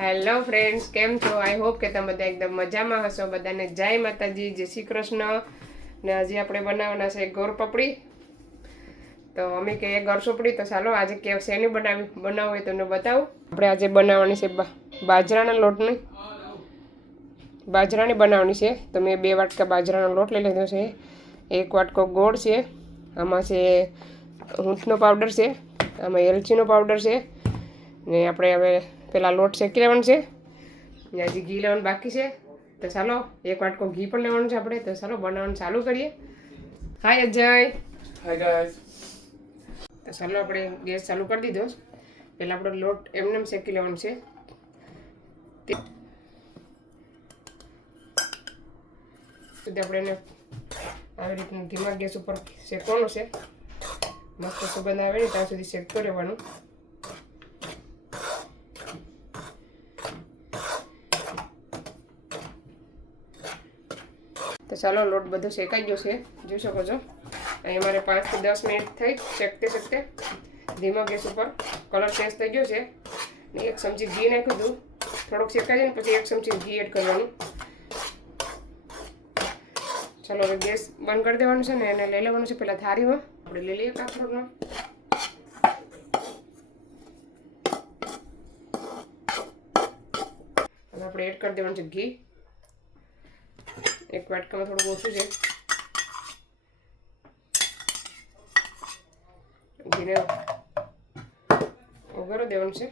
Hello friends, કેમ છો? I hope કે તમે બધા એકદમ મજામાં હશો. બધાને જય માતાજી, જય શ્રી કૃષ્ણ. ને હજી આપણે બનાવવાના છે ગોળ પપડી. તો અમે કહીએ ગોળ પપડી, તો ચાલો આજે કેવ શેની બનાવવું હોય તમને બતાવું. આપણે આજે બનાવવાની છે બાજરાના લોટની બનાવવાની છે. તો મેં 2 વાટકા બાજરાનો લોટ લઈ લીધો છે. 1 વાટકો ગોળ છે. આમાં છે હૂંફનો પાવડર છે. આમાં એલચીનો પાવડર છે. ને આપણે હવે પેલા લોટ શેકી લેવાનો છે. ને હજી ઘી લેવાનું બાકી છે. તો ચાલો 1 વાટકો ઘી પણ લેવાનું છે આપણે. તો ચાલો બનાવવાનું ચાલુ કરીએ. હાય અજય. Hi guys. તો ચાલો આપણે ગેસ ચાલુ કરી દીધો. પહેલાં આપણો લોટ એમને શેકી લેવાનો છે. સુધી આપણે એને આવી રીતનું ધીમા ગેસ ઉપર શેકવાનું છે. મસ્ત સુગંધ આવે ને ત્યાં સુધી શેકતો રહેવાનું. તો ચાલો લોટ બધો શેકાઈ ગયો છે, જોઈ શકો છો. અહીં મારે 5 થી 10 મિનિટ થઈ શેકતે ધીમા ગેસ ઉપર. કલર ચેન્જ થઈ ગયો છે. ને 1 ચમચી ઘી નાખ્યું હતું. થોડોક શેકાઈ જાય ને પછી 1 ચમચી ઘી એડ કરવાનું. ચાલો હવે ગેસ બંધ કરી દેવાનું છે ને એને લઈ લેવાનું છે પહેલાં થાળીમાં. આપણે લઈ લઈએ કાથરોનો. હવે આપણે એડ કરી દેવાનું છે ઘી. 1 વાટકામાં થોડું ઓછું છે. ઘીને ઓગળવા દેવાનું છે.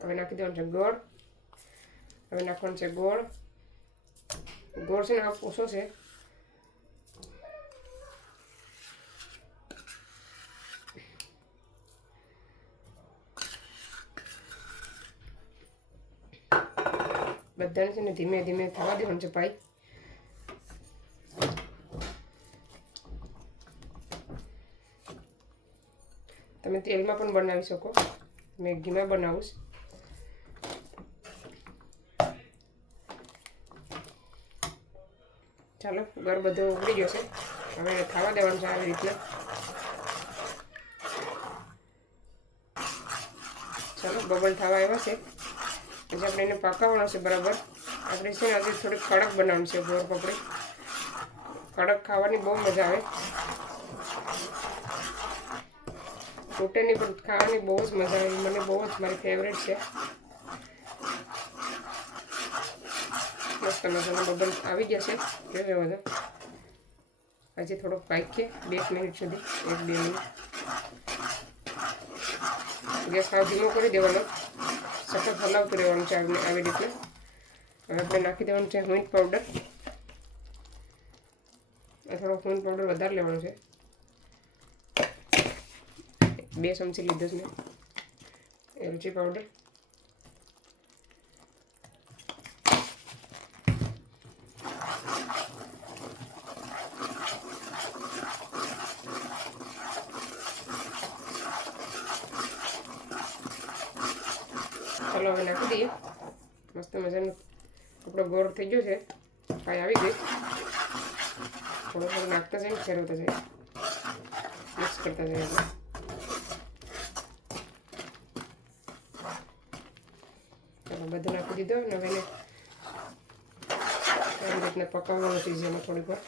હવે નાખી દેવાનું છે ગોળ. હવે નાખવાનું છે ગોળ. ગોળ છે ને આ ઓછો છે. બધાને છે ને ધીમે ધીમે થવા દેવાનું છે ભાઈ. તમે તેલમાં પણ બનાવી શકો. મેં ઘીમાં બનાવું. ચાલો ગોળ બધો ઉગડી ગયો છે. હવે એને થવા દેવાનું છે આવી રીતે. ચાલો બબલ થવા આવ્યા છે. પછી આપણે એને પકાવવાનો છે બરાબર. આપણે છે ને હજી થોડીક કડક બનાવવાની છે ગોળ પપડી. કડક ખાવાની બહુ મજા આવે. તૂટેની પણ ખાવાની બહુ જ મજા આવે. મને બહુ જ મારી ફેવરેટ છે. મસ્ત મજાનો બબલ આવી ગયા છે. જોજો બધા. હજી થોડોક પાકીએ 2 મિનિટ સુધી, 1-2 મિનિટ. ગેસ હાવ ધીમો કરી દેવાનો. સતત હલાવતું રહેવાનું છે આવી રીતે. હવે આપણે નાખી દેવાનું છે હૂંફ પાવડર. થોડો હૂંફ પાવડર વધારે લેવાનો છે. 2 ચમચી લીધો છે મેં એલચી પાવડર. ચાલો હવે નાખી દઈએ. મસ્ત મજાનો આપણો ગોળ થઈ ગયો છે. કાંઈ આવી ગઈ. થોડું થોડું નાખતા જાય, ફેરવતા જાય, મિક્સ કરતા જાય. આપણે ચાલો બધું નાખી દીધો. અને હવે એને આવી રીતના પકાવવાનું છે જેમાં થોડીક વાર.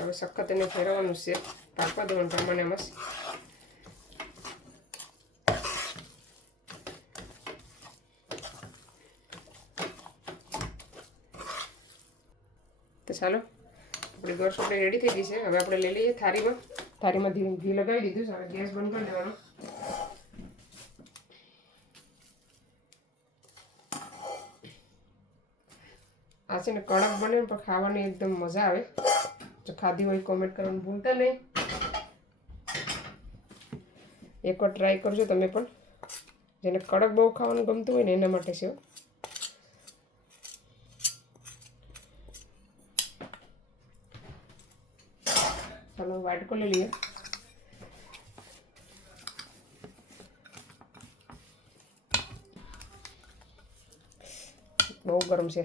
હવે સખત એને ફેરવવાનું છે. પાકવા દેવાનું પ્રમાણે મસ્ત. તો ચાલો આપણી ગોળ પપડી રેડી થઈ ગઈ છે. હવે આપણે લઈ લઈએ થાળીમાં. થાળીમાં ઘી લગાવી દીધું. હવે ગેસ બંધ કરી દેવાનો. આ છે ને કડક બને પણ ખાવાની એકદમ મજા આવે. જો ખાધી હોય કોમેન્ટ કરવાનું ભૂલતા નહીં. એકવાર ટ્રાય કરજો તમે પણ, જેને કડક બહુ ખાવાનું ગમતું હોય ને એના માટે છે. ચાલો વાટકો લઈ લઈએ. બહુ ગરમ છે.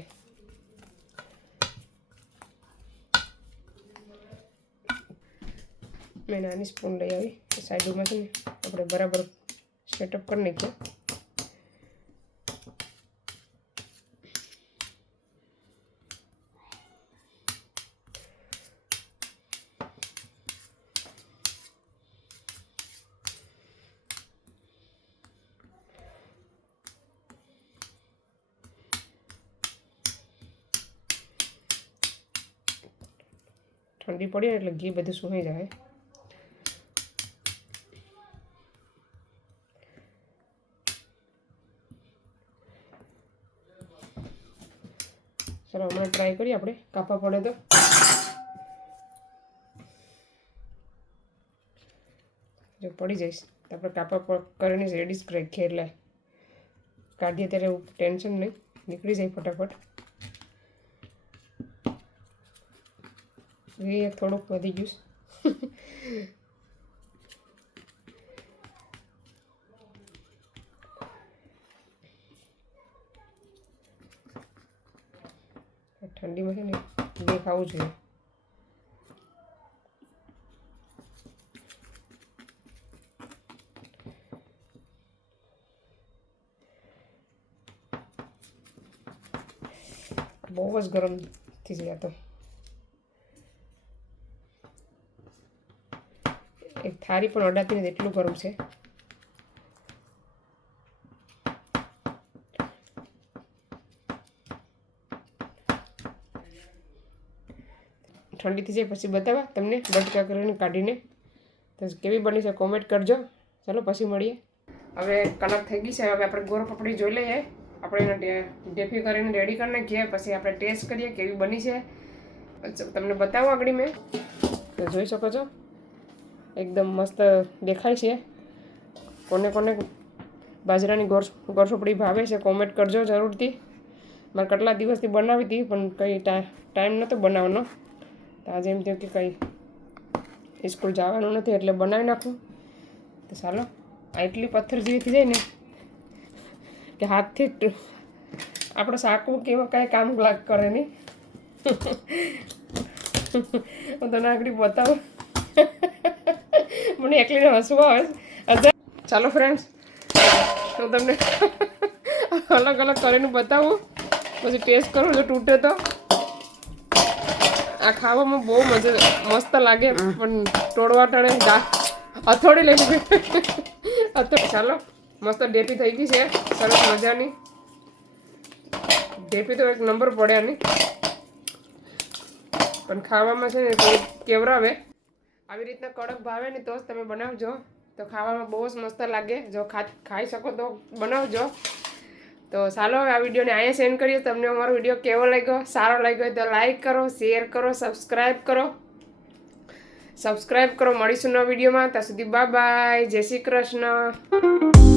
મેં નાની સ્પૂન લઈ આવી સાઈડમાં છે ને આપણે બરાબર સેટઅપ કરી નાખીએ. ઠંડી પડી એટલે ઘી બધું સુકાઈ જાય. ચલો હમણાં ટ્રાય કરીએ આપણે. કાપા પડે તો જો પડી જઈશ તો આપણે કાપા કરીને રેડી જ રાખીએ, એટલે કાઢીએ ત્યારે એવું ટેન્શન નહીં, નીકળી જાય ફટાફટ. એ થોડુંક વધી ગયું. ઠંડીમાં છે ને ઘી ખાવું જોઈએ. બહુ જ ગરમ થઈ જાય તો એક થાળી પણ અડાતી નથી, એટલું ગરમ છે. ઠંડી થઈ જાય પછી બતાવવા તમને બટકા કરીને કાઢીને તો કેવી બની છે કોમેન્ટ કરજો. ચાલો પછી મળીએ. હવે કલર થઈ ગઈ છે. હવે આપણે ગોળ પપડી જોઈ લઈએ. આપણે એને ડેફી કરીને રેડી કરી નાખીએ, પછી આપણે ટેસ્ટ કરીએ કેવી બની છે. તમને બતાવો આગળ મેં તો જોઈ શકો છો એકદમ મસ્ત દેખાય છે. કોને કોને બાજરાની ગોળ પપડી ભાવે છે કોમેન્ટ કરજો જરૂરથી. મારે કેટલા દિવસથી બનાવી હતી પણ કંઈ ટાઈમ નહોતો બનાવવાનો, તો આજે એમ થયું કે કંઈ સ્કૂલ જવાનું નથી એટલે બનાવી નાખું. તો ચાલો આટલી પથ્થર જેવી થઈ જાય ને કે હાથથી આપણે શાકવું કેવું કાંઈ કામ કરે નહીં. હું તને આગળ બતાવું, મને એકલીને હસવું આવે. ચાલો ફ્રેન્ડ્સ, હું તમને અલગ અલગ કરીને બતાવું, પછી ટેસ્ટ કરું. જો તૂટે તો આ ખાવામાં બહુ મસ્ત લાગે, પણ તોડવા ટાણે અથોડી લઈ લીધી. ચાલો મસ્ત ડેપી થઈ ગઈ છે સરસ મજાની. ડેપી તો એક નંબર પડ્યા નહીં, પણ ખાવામાં છે ને થોડું કેવરાવે. આવી રીતના કડક ભાવે ને તો જ તમે બનાવજો, તો ખાવામાં બહુ જ મસ્ત લાગે. જો ખાઈ શકો તો બનાવજો. તો ચાલો હવે આ વિડીયોને અહીંયા સેન્ડ કરીએ. તમને અમારો વિડીયો કેવો લાગ્યો, સારો લાગ્યો તો લાઈક કરો, શેર કરો, સબસ્ક્રાઈબ કરો. મળીશું નવા વિડીયોમાં. ત્યાં સુધી બાય બાય, જય શ્રી કૃષ્ણ.